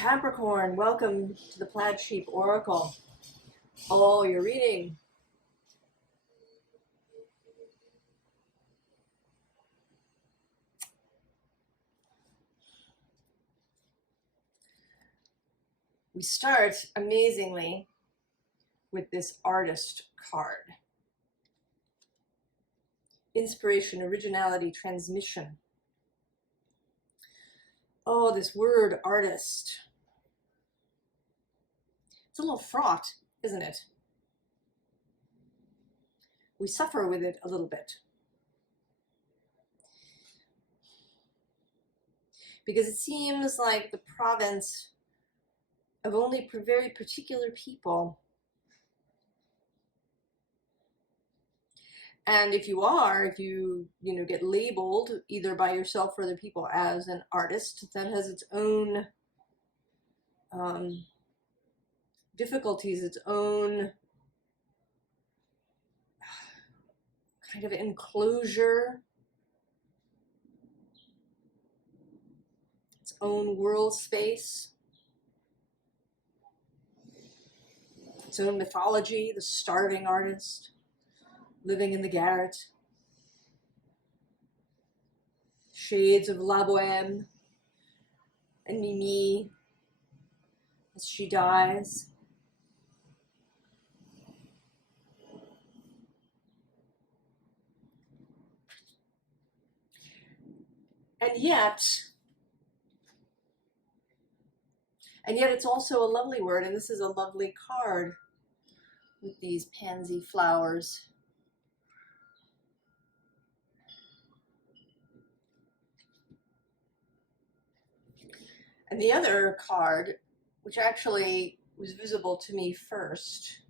Capricorn, welcome to the Plaid Sheep Oracle. Oh, you're reading. We start, amazingly, with this Artist card. Inspiration, originality, transmission. Oh, this word, artist. It's a little fraught, isn't it? We suffer with it a little bit. Because it seems like the province of only very particular people. And if you get labeled either by yourself or other people as an artist, that has its own difficulties, its own kind of enclosure, its own world space, its own mythology, the starving artist, living in the garret, shades of La Boheme and Mimi as she dies. And yet it's also a lovely word, and this is a lovely card with these pansy flowers. And the other card, which actually was visible to me first,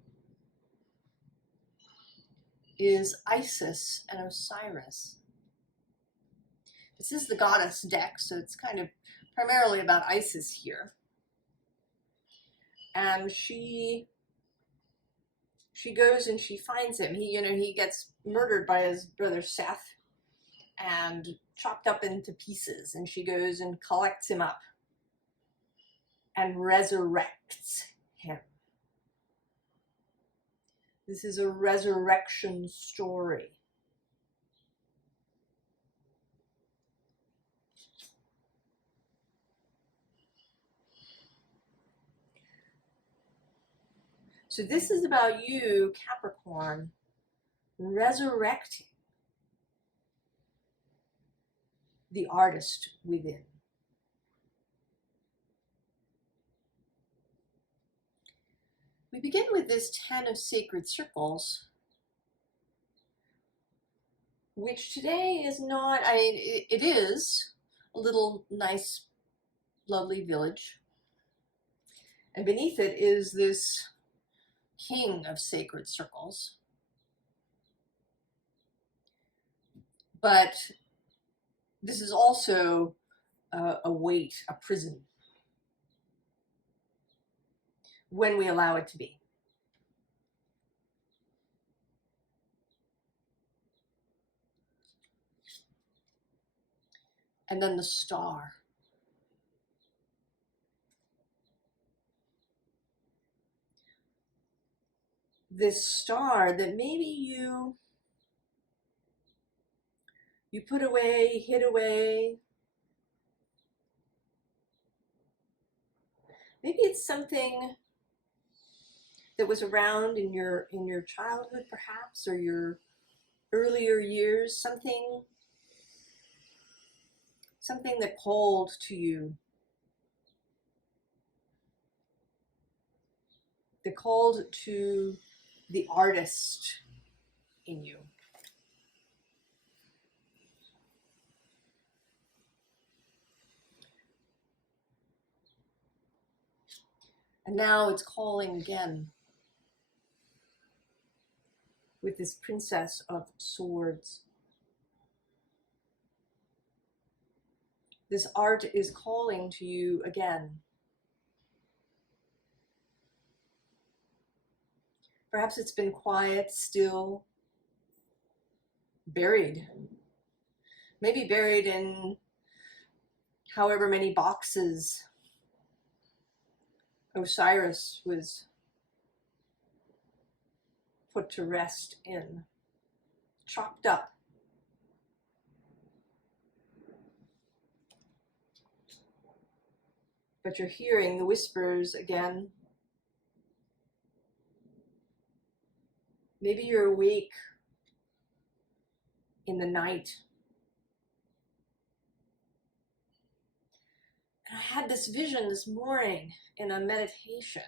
is Isis and Osiris. This is the goddess deck, so it's kind of primarily about Isis here. And she goes and she finds him. He gets murdered by his brother Seth and chopped up into pieces, and she goes and collects him up and resurrects him. This is a resurrection story. So this is about you, Capricorn, resurrecting the artist within. We begin with this 10 of Sacred Circles, which today is not, it is a little nice, lovely village. And beneath it is this King of Sacred Circles. But this is also a Waite, a prison, when we allow it to be. And then the star. This star that maybe you put away, hid away. Maybe it's something that was around in your childhood, perhaps, or your earlier years, something that called to you, that called to the artist in you. And now it's calling again with this Princess of Swords. This art is calling to you again. Perhaps it's been quiet, still, buried. Maybe buried in however many boxes Osiris was put to rest in, chopped up. But you're hearing the whispers again. Maybe you're awake in the night. And I had this vision this morning in a meditation.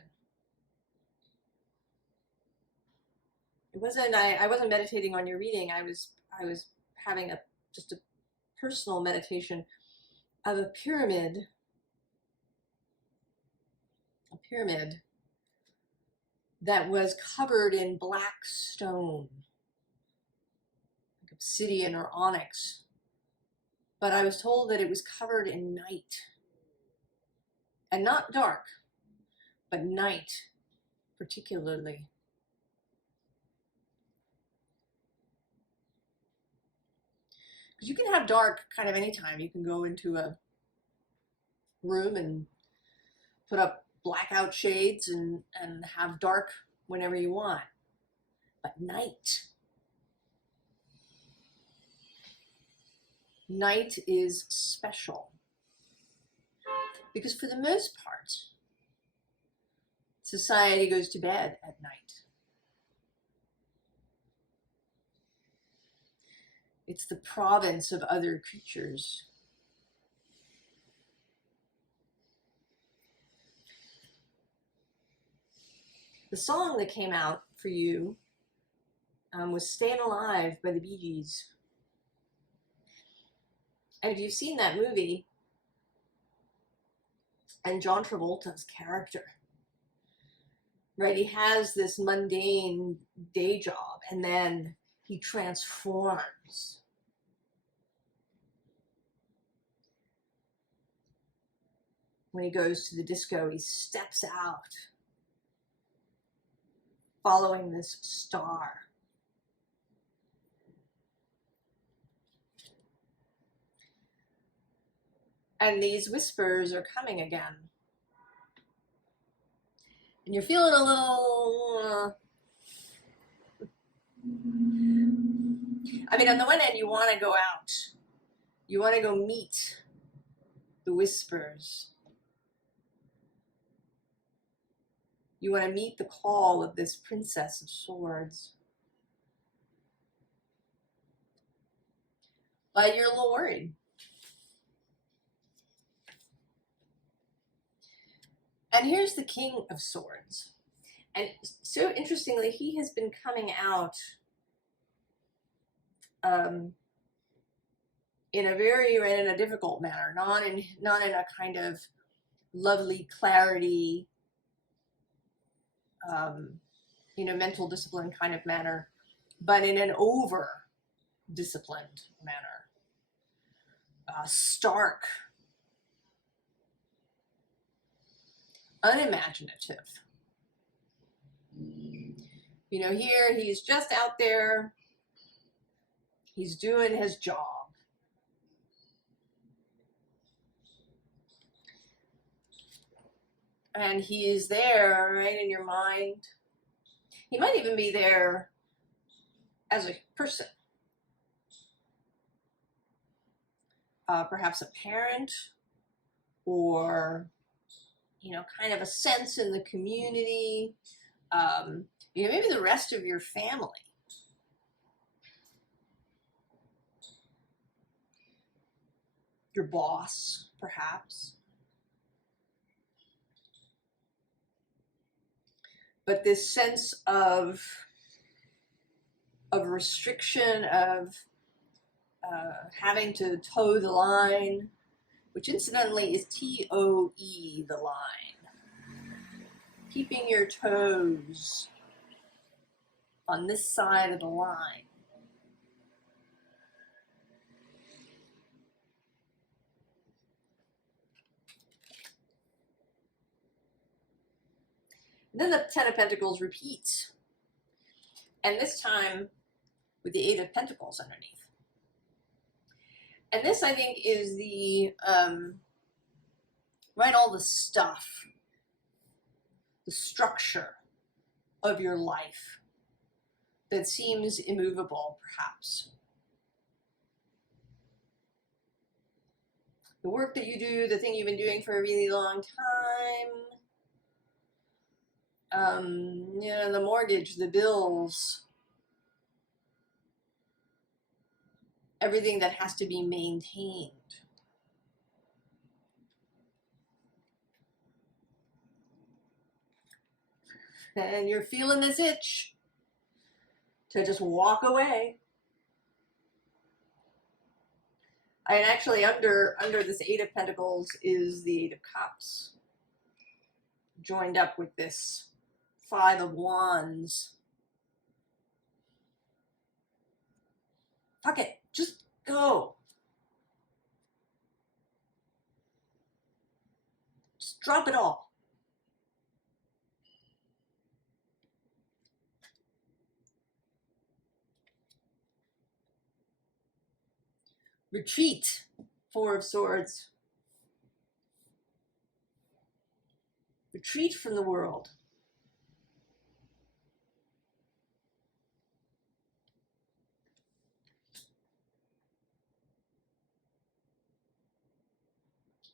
I wasn't meditating on your reading. I was having just a personal meditation of a pyramid that was covered in black stone, like obsidian or onyx. But I was told that it was covered in night. And not dark, but night particularly. Because you can have dark kind of anytime. You can go into a room and put up blackout shades and have dark whenever you want. But night is special. Because for the most part, society goes to bed at night. It's the province of other creatures. The song that came out for you was Staying Alive by the Bee Gees. And if you've seen that movie, and John Travolta's character, right? He has this mundane day job and then he transforms. When he goes to the disco, he steps out, following this star. And these whispers are coming again. And you're feeling a little, I mean, on the one hand, you want to go out. You want to go meet the whispers. You want to meet the call of this Princess of Swords. But you're a little worried. And here's the King of Swords. And so interestingly, he has been coming out in a difficult manner, not in a kind of lovely clarity, mental discipline kind of manner, but in an over-disciplined manner, stark, unimaginative. Here he's just out there, he's doing his job. And he is there, right, in your mind. He might even be there as a person. Perhaps a parent, or, kind of a sense in the community. Maybe the rest of your family. Your boss, perhaps. But this sense of restriction, of having to toe the line, which incidentally is T-O-E, the line. Keeping your toes on this side of the line. And then the Ten of Pentacles repeats. And this time with the Eight of Pentacles underneath. And this, I think, is the, all the stuff the structure of your life that seems immovable, perhaps. The work that you do, the thing you've been doing for a really long time, you know, the mortgage, the bills, everything that has to be maintained. And you're feeling this itch to just walk away. And actually under this Eight of Pentacles is the Eight of Cups, joined up with this Five of Wands. Fuck it, just go. Just drop it all. Retreat, Four of Swords. Retreat from the world.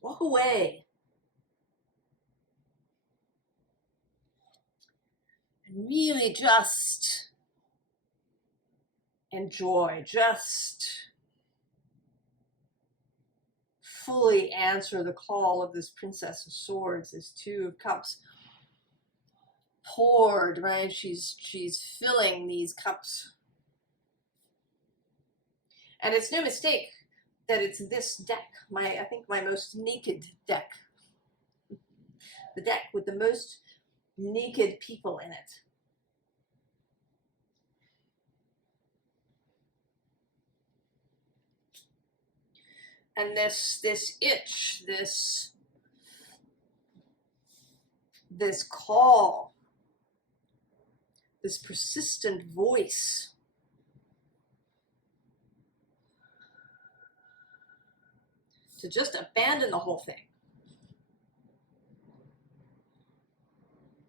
Walk away. And really just enjoy, just fully answer the call of this Princess of Swords, this Two of Cups poured, right? She's filling these cups. And it's no mistake that it's this deck, I think my most naked deck. The deck with the most naked people in it. And this itch, this call, this persistent voice to just abandon the whole thing.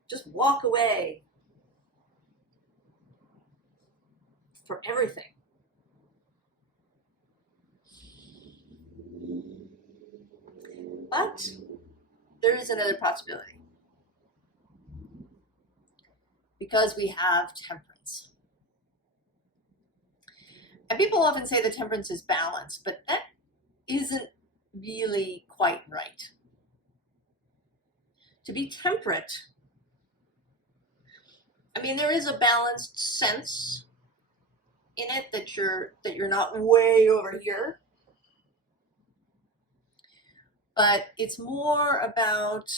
Just walk away for everything. But there is another possibility. Because we have Temperance. And people often say that Temperance is balance, but that isn't really quite right. To be temperate, I mean, there is a balanced sense in it that you're not way over here. But it's more about,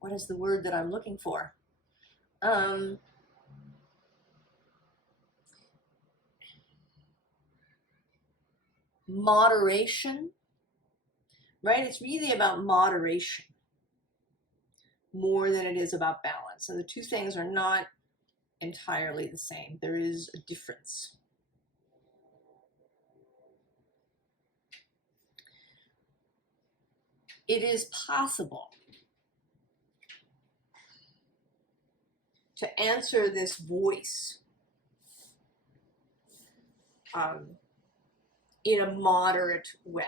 what is the word that I'm looking for? Moderation, right? It's really about moderation more than it is about balance. And the two things are not entirely the same. There is a difference. It is possible to answer this voice in a moderate way,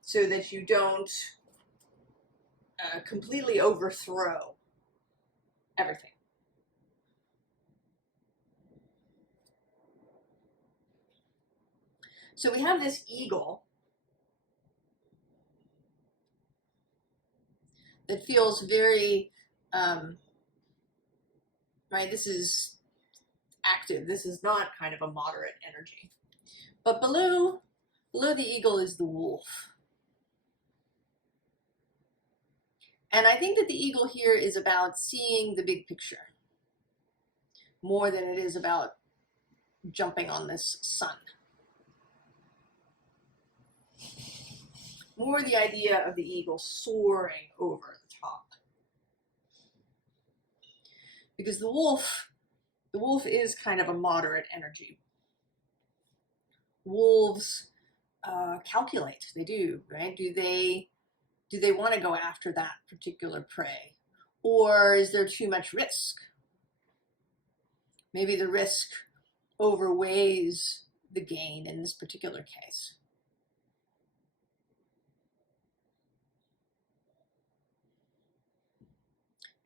so that you don't completely overthrow everything. So we have this eagle that feels very, right, this is active. This is not kind of a moderate energy. But below the eagle is the wolf. And I think that the eagle here is about seeing the big picture more than it is about jumping on this sun. More the idea of the eagle soaring over the top. Because the wolf is kind of a moderate energy. Wolves calculate, they do, right? Do Do they want to go after that particular prey? Or is there too much risk? Maybe the risk overweighs the gain in this particular case.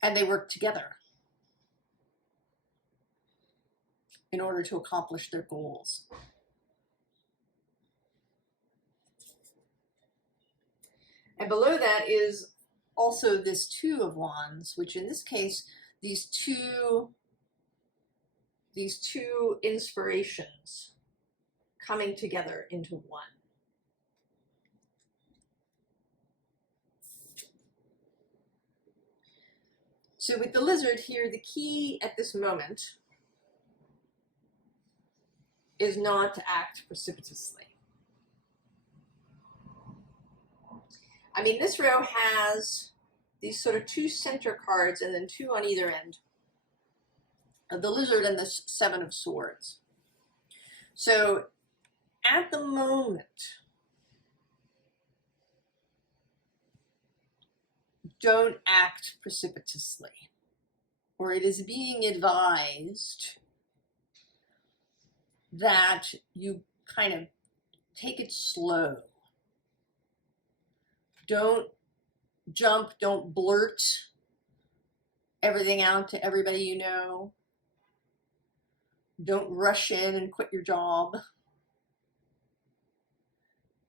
And they work together in order to accomplish their goals. And below that is also this Two of Wands, which in this case, these two inspirations coming together into one. So with the Lizard here, the key at this moment is not to act precipitously. I mean, this row has these sort of two center cards and then two on either end of the Lizard and the Seven of Swords. So at the moment, don't act precipitously, or it is being advised that you kind of take it slow. Don't jump, don't blurt everything out to everybody you know. Don't rush in and quit your job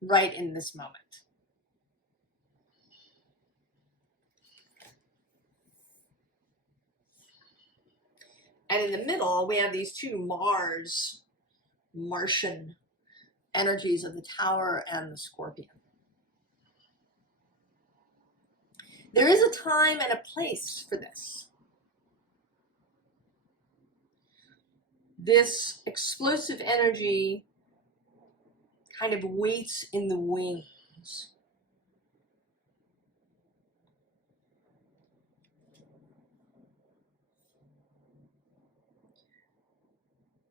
right in this moment. And in the middle, we have these two Martian energies of the Tower and the Scorpion. There is a time and a place for this. This explosive energy kind of waits in the wings.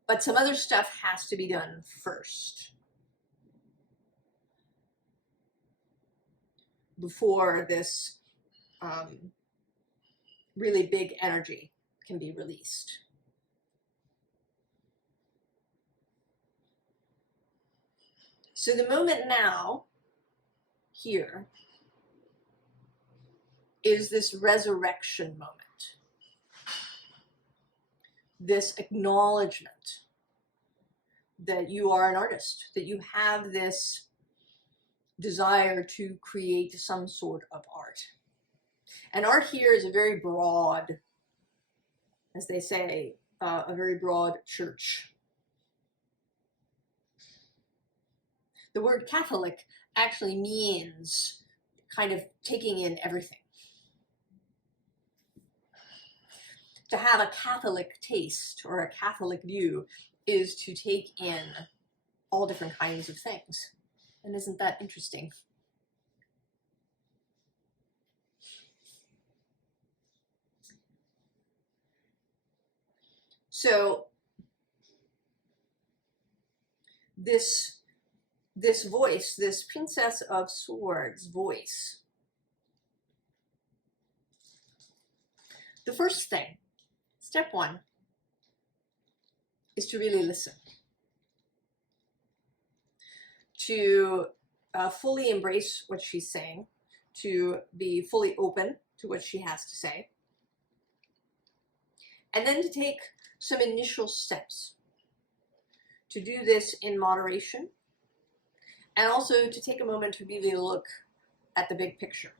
But some other stuff has to be done first before this really big energy can be released. So the moment now, here, is this resurrection moment. This acknowledgement that you are an artist, that you have this desire to create some sort of art. And art here is a very broad, as they say, a very broad church. The word Catholic actually means kind of taking in everything. To have a Catholic taste or a Catholic view is to take in all different kinds of things. And isn't that interesting? So this voice, this Princess of Swords voice, the first thing, step one, is to really listen. To fully embrace what she's saying, to be fully open to what she has to say, and then to take some initial steps. To do this in moderation, and also to take a moment to really look at the big picture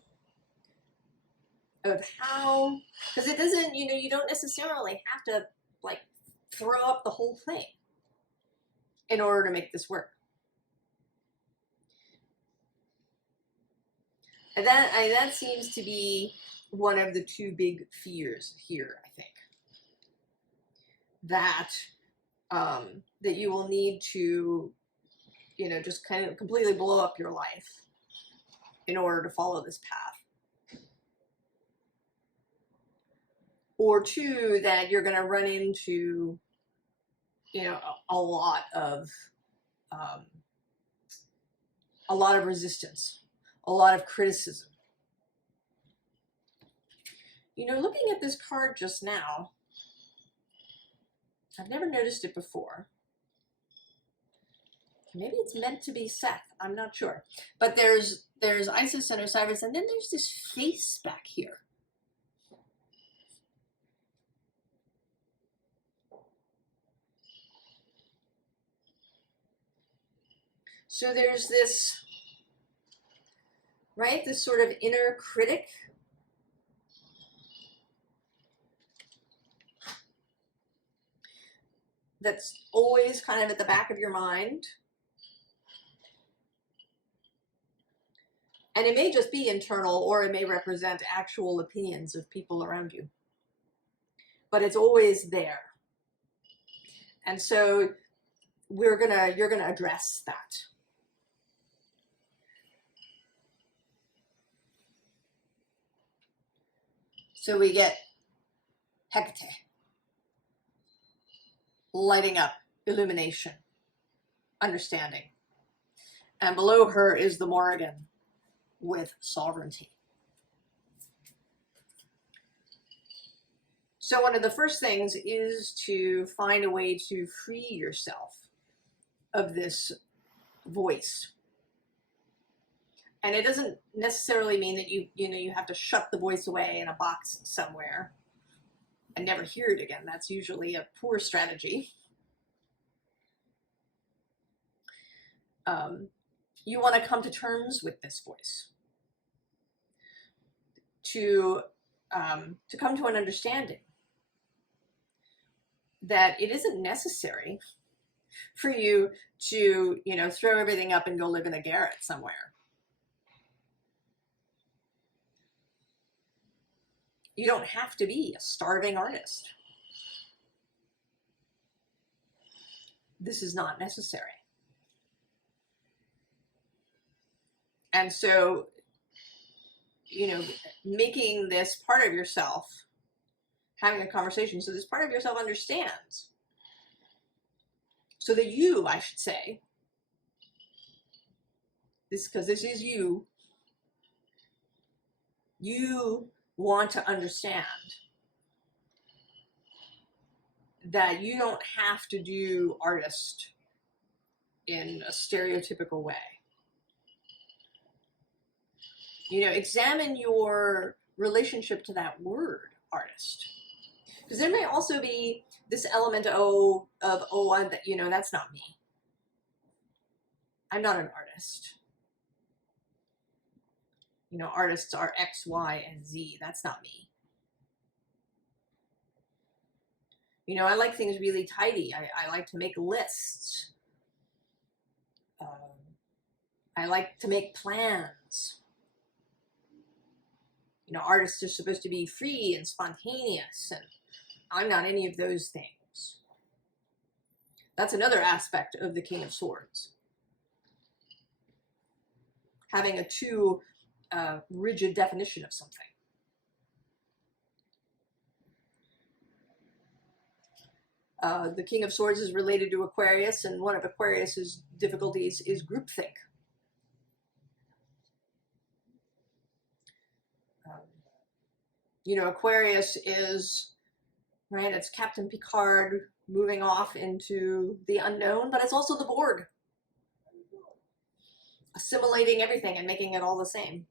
of how, because it doesn't, you don't necessarily have to like throw up the whole thing in order to make this work. And that seems to be one of the two big fears here, I think. That that you will need to, just kind of completely blow up your life in order to follow this path. Or two, that you're going to run into, a lot of resistance, a lot of criticism, You know, looking at this card just now, I've never noticed it before. Maybe it's meant to be Seth. I'm not sure. But there's Isis and Osiris, and then there's this face back here. So there's this, right, this sort of inner critic. That's always kind of at the back of your mind. And it may just be internal, or it may represent actual opinions of people around you. But it's always there. And so you're gonna address that. So we get Hecate, lighting up, illumination, understanding. And below her is the Morrigan with sovereignty. So one of the first things is to find a way to free yourself of this voice. And it doesn't necessarily mean that you have to shut the voice away in a box somewhere and never hear it again. That's usually a poor strategy. You want to come to terms with this voice, to come to an understanding that it isn't necessary for you to, throw everything up and go live in a garret somewhere. You don't have to be a starving artist. This is not necessary. And so, making this part of yourself, having a conversation, so this part of yourself understands. So that you, I should say, because this is you want to understand that you don't have to do artist in a stereotypical way. Examine your relationship to that word, artist. Because there may also be this element, that's not me. I'm not an artist. Artists are X, Y, and Z. That's not me. I like things really tidy. I like to make lists. I like to make plans. Artists are supposed to be free and spontaneous, and I'm not any of those things. That's another aspect of the King of Swords. Having a too rigid definition of something. The King of Swords is related to Aquarius, and one of Aquarius's difficulties is groupthink. Aquarius is, right, it's Captain Picard moving off into the unknown, but it's also the Borg. Assimilating everything and making it all the same.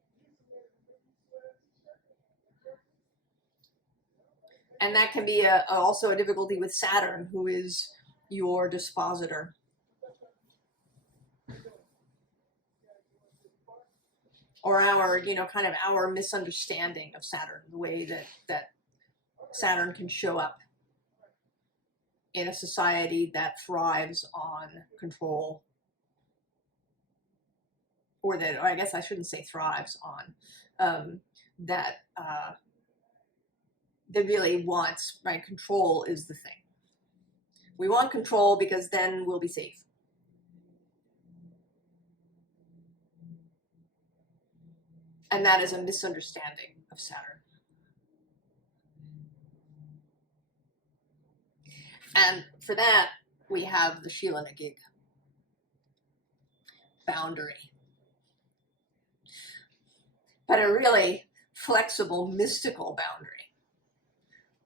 And that can be also a difficulty with Saturn, who is your dispositor. Or our misunderstanding of Saturn, the way that Saturn can show up in a society that thrives on control. Or I guess I shouldn't say thrives on, that really wants, right? Control is the thing. We want control because then we'll be safe. And that is a misunderstanding of Saturn. And for that, we have the Sheila Nagig. Boundary. But a really flexible, mystical boundary.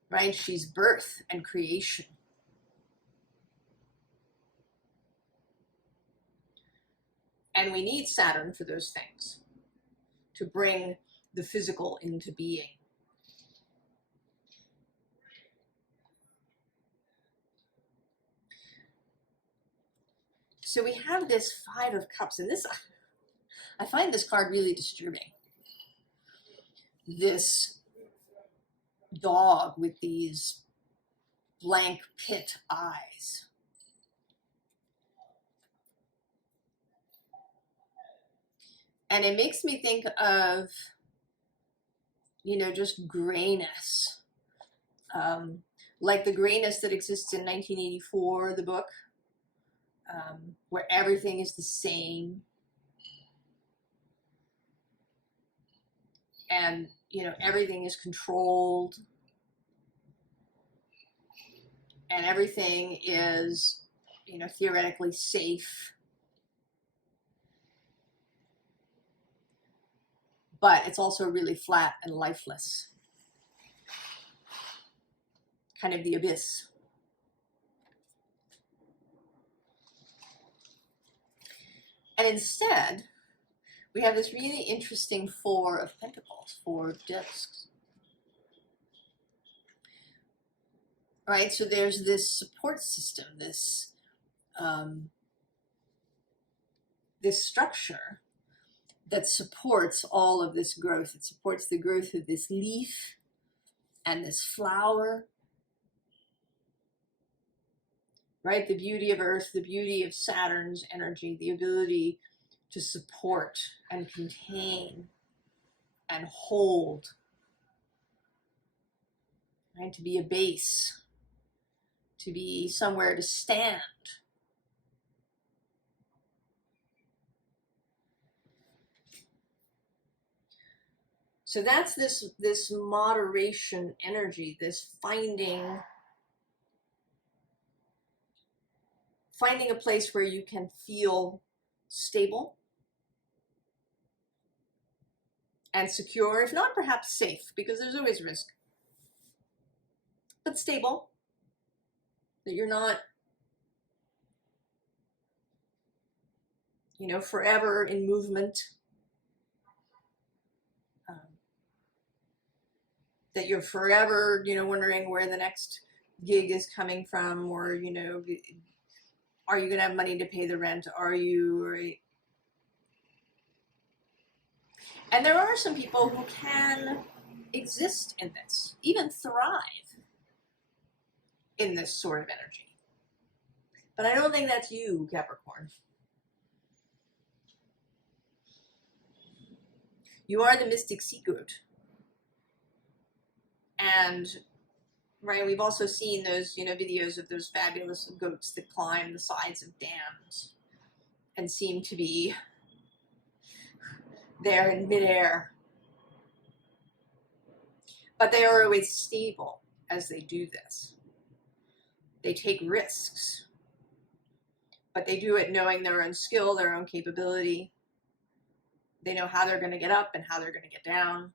right? She's birth and creation. And we need Saturn for those things, to bring the physical into being. So we have this Five of Cups, and this, I find this card really disturbing. This dog with these blank pit eyes. And it makes me think of, you know, just grayness. Like the grayness that exists in 1984, the book, where everything is the same. And, you know, everything is controlled. And everything is, you know, theoretically safe. But it's also really flat and lifeless. Kind of the abyss. And instead, we have this really interesting Four of Pentacles, Four of Discs. Right, so there's this support system, this this structure that supports all of this growth. It supports the growth of this leaf and this flower. Right, the beauty of Earth, the beauty of Saturn's energy, the ability to support and contain and hold. Right, to be a base, to be somewhere to stand. So that's this moderation energy, this finding a place where you can feel stable and secure, if not perhaps safe, because there's always risk, but stable, that you're not, you know, forever in movement, that you're forever, you know, wondering where the next gig is coming from, or, you know, are you going to have money to pay the rent? Are you, right? And there are some people who can exist in this, even thrive in this sort of energy. But I don't think that's you, Capricorn. You are the mystic sea goat. And, right, we've also seen those, you know, videos of those fabulous goats that climb the sides of dams and seem to be there in midair. But they are always stable as they do this. They take risks, but they do it knowing their own skill, their own capability. They know how they're going to get up and how they're going to get down.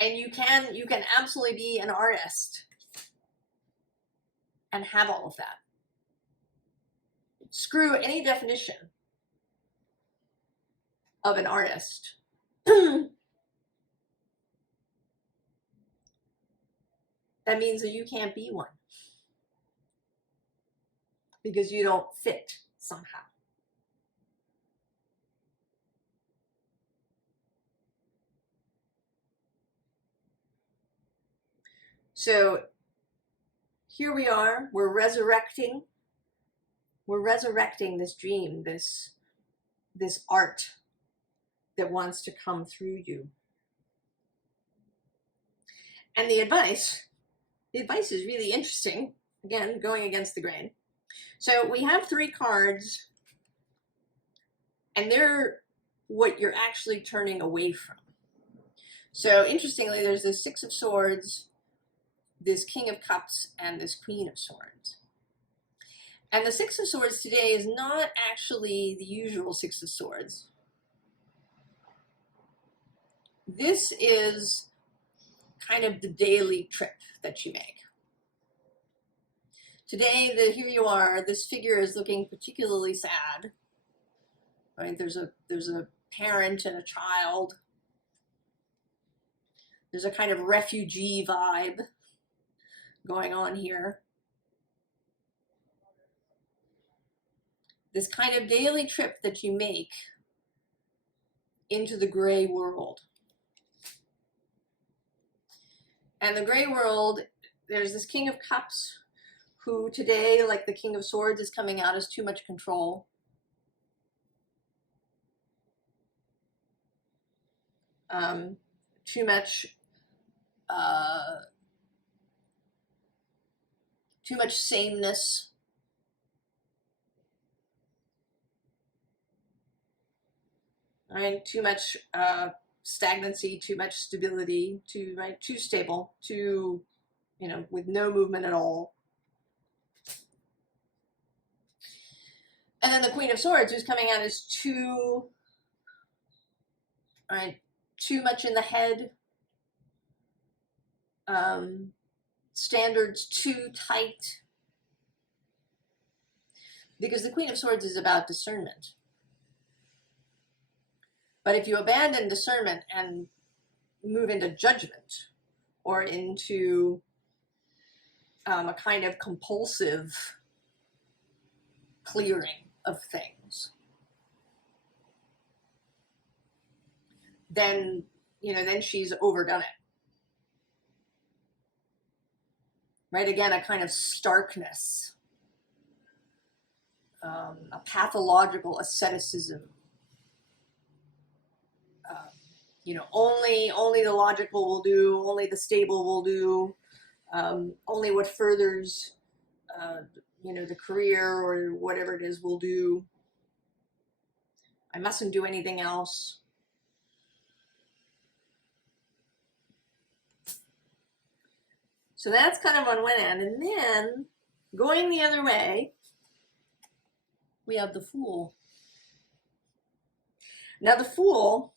And you can absolutely be an artist and have all of that. Screw any definition of an artist. That means that you can't be one, because you don't fit somehow. So here we are, we're resurrecting this dream, this art that wants to come through you. And the advice is really interesting. Again, going against the grain. So we have 3 cards, and they're what you're actually turning away from. So interestingly, there's this 6 of Swords, this King of Cups, and this Queen of Swords. And the Six of Swords today is not actually the usual Six of Swords. This is kind of the daily trip that you make. Today, here you are, this figure is looking particularly sad. Right? There's a parent and a child. There's a kind of refugee vibe going on here. This kind of daily trip that you make into the gray world. And the gray world, there's this King of Cups who today, like the King of Swords, is coming out as too much control. Too much sameness. Right? Too much stagnancy, too much stability, too stable, too, with no movement at all. And then the Queen of Swords, who's coming out as too much in the head, standards too tight, because the Queen of Swords is about discernment. But if you abandon discernment and move into judgment or into a kind of compulsive clearing of things, then she's overdone it. Right? Again, a kind of starkness, a pathological asceticism. Only the logical will do, only the stable will do, only what furthers, the career or whatever it is will do. I mustn't do anything else. So that's kind of on one end. And then going the other way, we have the Fool. Now the Fool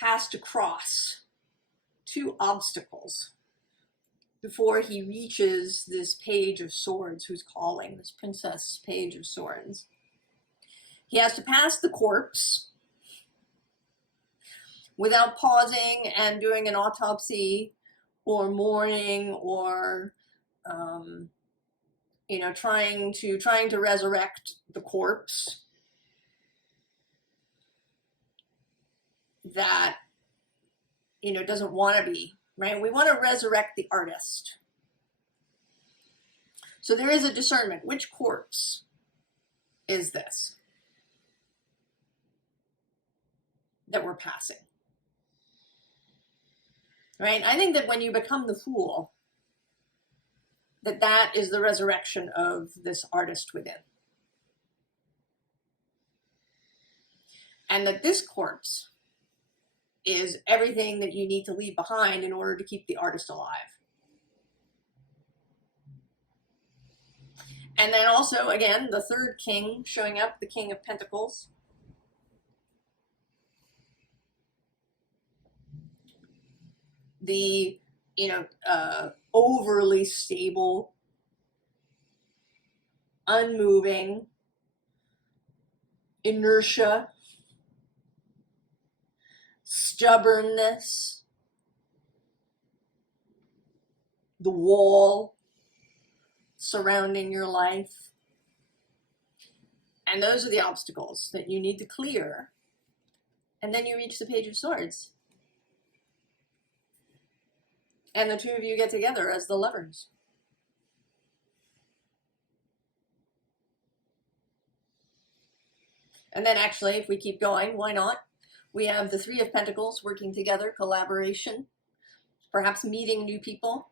has to cross two obstacles before he reaches this Page of Swords who's calling, this Princess Page of Swords. He has to pass the corpse without pausing and doing an autopsy or mourning or trying to resurrect the corpse that doesn't want to be, right? We want to resurrect the artist. So there is a discernment. Which corpse is this that we're passing? Right? I think that when you become the Fool, that is the resurrection of this artist within. And that this corpse is everything that you need to leave behind in order to keep the artist alive. And then also, again, the third king showing up, the King of Pentacles. The, overly stable, unmoving, inertia, stubbornness, the wall surrounding your life. And those are the obstacles that you need to clear. And then you reach the Page of Swords. And the two of you get together as the lovers. And then actually, if we keep going, why not? We have the Three of Pentacles working together, collaboration, perhaps meeting new people.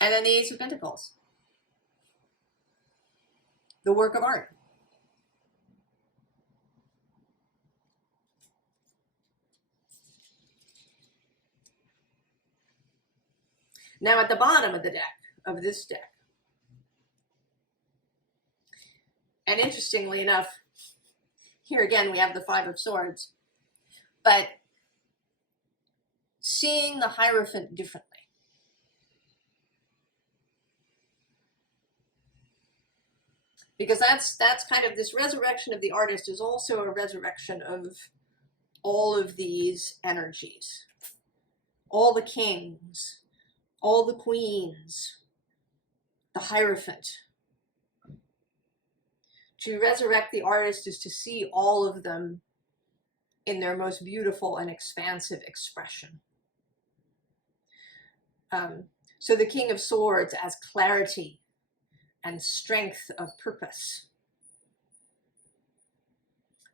And then the Ace of Pentacles, the work of art. Now at the bottom of the deck, of this deck, and interestingly enough, here again we have the Five of Swords, but seeing the Hierophant differently. Because that's kind of, this resurrection of the artist is also a resurrection of all of these energies. All the kings, all the queens, the Hierophant. To resurrect the artist is to see all of them in their most beautiful and expansive expression. So the King of Swords as clarity and strength of purpose,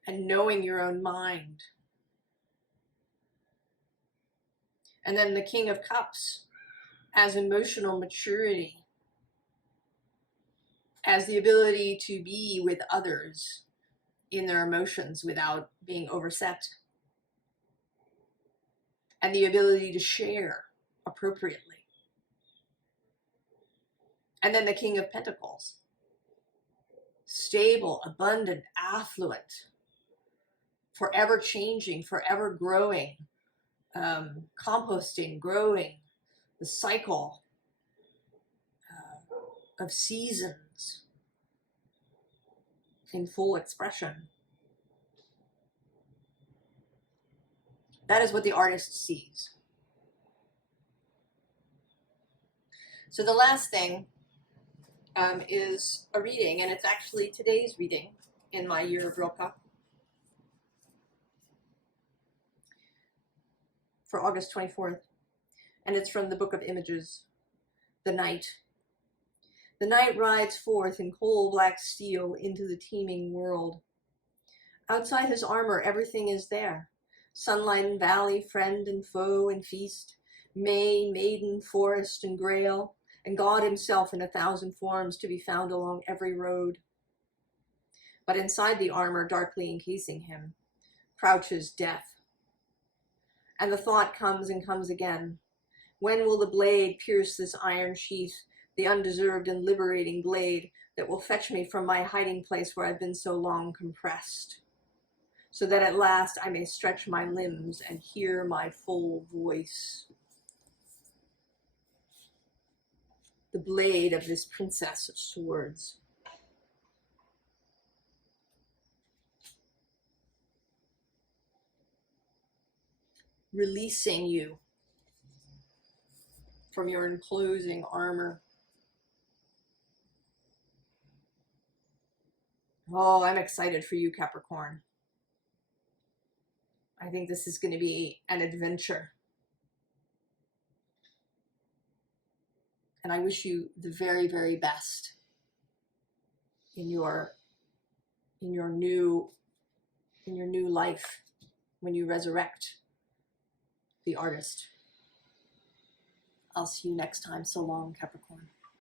and knowing your own mind. And then the King of Cups as emotional maturity, as the ability to be with others in their emotions without being overset, and the ability to share appropriately. And then the King of Pentacles, stable, abundant, affluent, forever changing, forever growing, composting, growing, the cycle of seasons in full expression. That is what the artist sees. So the last thing is a reading, and it's actually today's reading in my Year of Rilke for August 24th. And it's from the Book of Images, The Night. The night rides forth in coal black steel into the teeming world. Outside his armor, everything is there. Sunlight and valley, friend and foe and feast, May, maiden, forest and grail, and God himself in 1,000 forms to be found along every road. But inside the armor, darkly encasing him, crouches death. And the thought comes and comes again. When will the blade pierce this iron sheath, the undeserved and liberating blade that will fetch me from my hiding place where I've been so long compressed, so that at last I may stretch my limbs and hear my full voice? The blade of this Princess of Swords. Releasing you from your enclosing armor. Oh, I'm excited for you, Capricorn. I think this is going to be an adventure. And I wish you the very, very best in your new life when you resurrect the artist. I'll see you next time. So long, Capricorn.